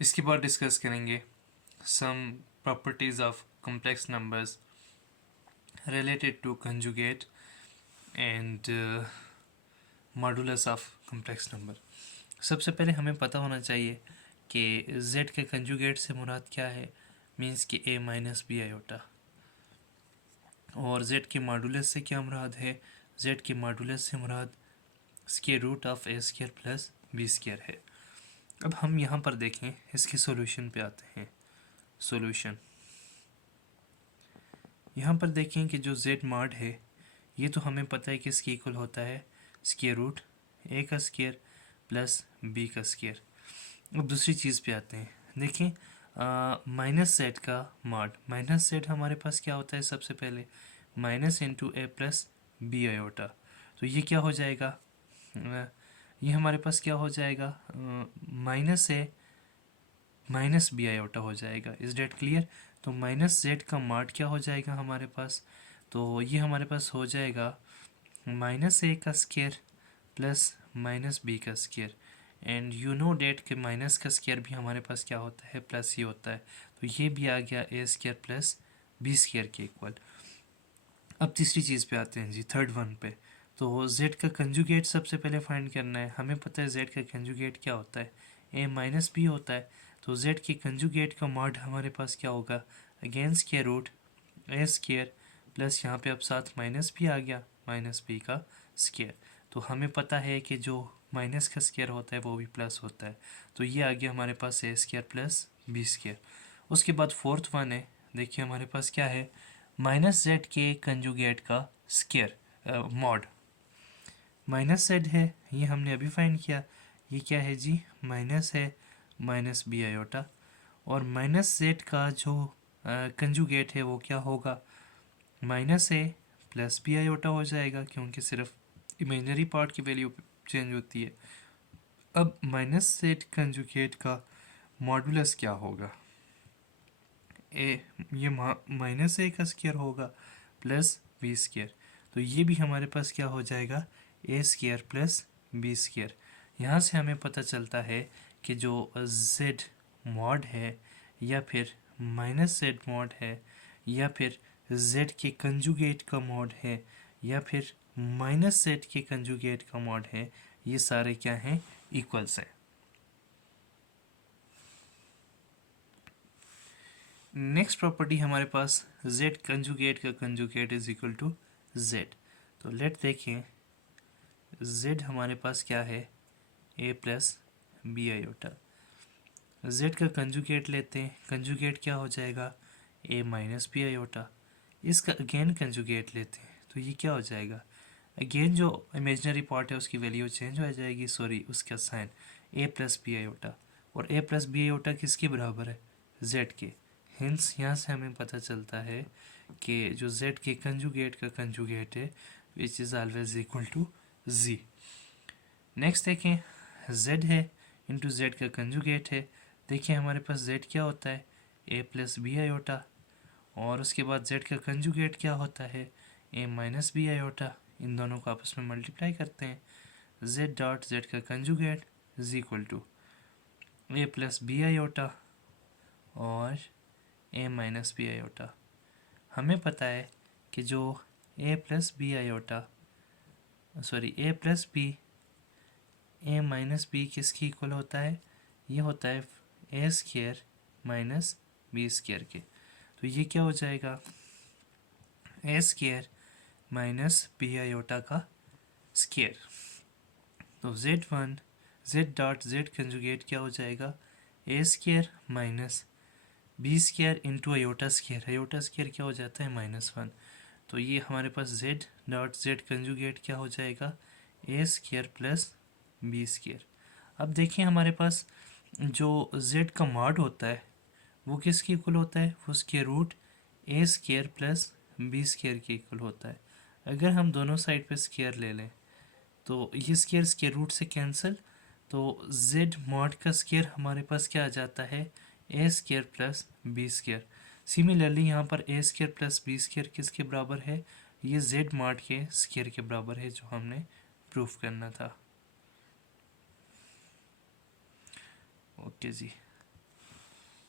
इसके बाद डिस्कस करेंगे some properties of complex numbers related to conjugate and modulus of complex number. सबसे पहले हमें पता होना चाहिए कि z के कंजुगेट से मुराद क्या है, मीन्स कि a माइनस बी आयोटा, और z के मॉडुलस से क्या मुराद है, z के मॉडुलस से मुराद square root of a square plus B square है। अब हम यहाँ पर देखें, इसके सॉल्यूशन पे आते हैं। सॉल्यूशन यहाँ पर देखें कि जो z मॉड है ये तो हमें पता है कि इसकी इक्वल होता है स्क्वायर रूट a का स्क्वायर प्लस b का स्क्वायर। अब दूसरी चीज़ पे आते हैं। देखें माइनस जेड का मॉड, माइनस जेड हमारे पास क्या होता है, सबसे पहले माइनस इंटू ए प्लस बी आयोटा। तो ये क्या हो जाएगा, ये हमारे पास क्या हो जाएगा, minus A minus B iota हो जाएगा। Is that clear. तो माइनस जेड का मॉड क्या हो जाएगा हमारे पास, तो ये हमारे पास हो जाएगा माइनस ए का स्क्वायर प्लस माइनस बी का square. And you know that के माइनस का स्क्वायर भी हमारे पास क्या होता है, प्लस ही होता है। तो ये भी आ गया ए स्क्वायर प्लस बी स्क्वायर के इक्वल। अब तीसरी चीज़ पे आते हैं जी, थर्ड वन पे। तो z का कंजुगेट सबसे पहले फाइंड करना है। हमें पता है z का कंजुगेट क्या होता है, a माइनस बी होता है। तो z के कंजुगेट का मॉड हमारे पास क्या होगा, अगेन स्क्वायर रूट ए स्क्वायर प्लस यहाँ पे अब साथ माइनस भी आ गया, माइनस बी का स्क्वायर। तो हमें पता है कि जो माइनस का स्क्वायर होता है वो भी प्लस होता है। तो ये आ गया हमारे पास ए स्क्वायर प्लस बी स्क्वायर। उसके बाद फोर्थ वन है, देखिए हमारे पास क्या है, माइनस जेड के कंजुगेट का स्क्वायर मॉड। माइनस जेड है, ये हमने अभी फाइंड किया, ये क्या है जी, माइनस है माइनस बी आयोटा। और माइनस जेड का जो कंजुगेट है वो क्या होगा, माइनस ए प्लस बी आयोटा हो जाएगा, क्योंकि सिर्फ इमेजिनरी पार्ट की वैल्यू चेंज होती है। अब माइनस जेड कंजुगेट का मॉडुलस क्या होगा, ए, ये माइनस ए का स्क्वायर होगा प्लस बी स्क्वायर। तो ये भी हमारे पास क्या हो जाएगा, ए स्क्वायर प्लस बी स्क्वायर। यहाँ से हमें पता चलता है कि जो z मॉड है या फिर माइनस z मॉड है या फिर z के कंजुगेट का मॉड है या फिर माइनस z के कंजुगेट का मॉड है, ये सारे क्या हैं, इक्वल्स हैं। नेक्स्ट प्रॉपर्टी हमारे पास z कंजुगेट का conjugate is equal to z। तो लेट देखें, z हमारे पास क्या है, a plus B iota. z का कंजुगेट लेते हैं, कंजुगेट क्या हो जाएगा, a माइनस बी आयोटा। इसका अगेन कंजुगेट लेते हैं तो ये क्या हो जाएगा, अगेन जो इमेजिनरी पार्ट है उसकी वैल्यू चेंज हो जाएगी, सॉरी उसका sign, a plus B iota. और a प्लस बी आयोटा किसके बराबर है, z के। हिंस यहाँ से हमें पता चलता है कि जो z के कंजुगेट का कंजुगेट है which is always equal to z। Next देखें, z है इंटू z का कंजुगेट है। देखिए हमारे पास z क्या होता है, a प्लस बी आयोटा, और उसके बाद z का कंजुगेट क्या होता है, a माइनस बी आयोटा। इन दोनों को आपस में मल्टीप्लाई करते हैं, z डॉट z का conjugate is equal to a plus B iota और a माइनस बी आयोटा। हमें पता है कि जो a plus B iota, sorry a plus B a minus B किसकी इक्वल होता है, ये होता है a square minus B square के। तो ये क्या हो जाएगा, a square minus B iota का स्क्वायर। तो z डॉट z कंजुगेट क्या हो जाएगा, a square minus B square into iota square. Iota square क्या हो जाता है, -1। तो ये हमारे पास z डॉट z कंजुगेट क्या हो जाएगा, a square plus B square. अब देखिए हमारे पास जो z का मॉड होता है वो किसके इक्वल होता है, वो square root a square plus B square के इक्वल होता है। अगर हम दोनों साइड पे स्क्वायर ले लें तो ये स्क्वायर स्क्वायर रूट से कैंसिल, तो z मॉड का स्क्वायर हमारे पास क्या आ जाता है, a square plus B square. Similarly यहाँ पर a square plus B square किसके बराबर है, ये z मॉड के स्क्वायर के बराबर है, जो हमने प्रूफ करना था। ओके जी।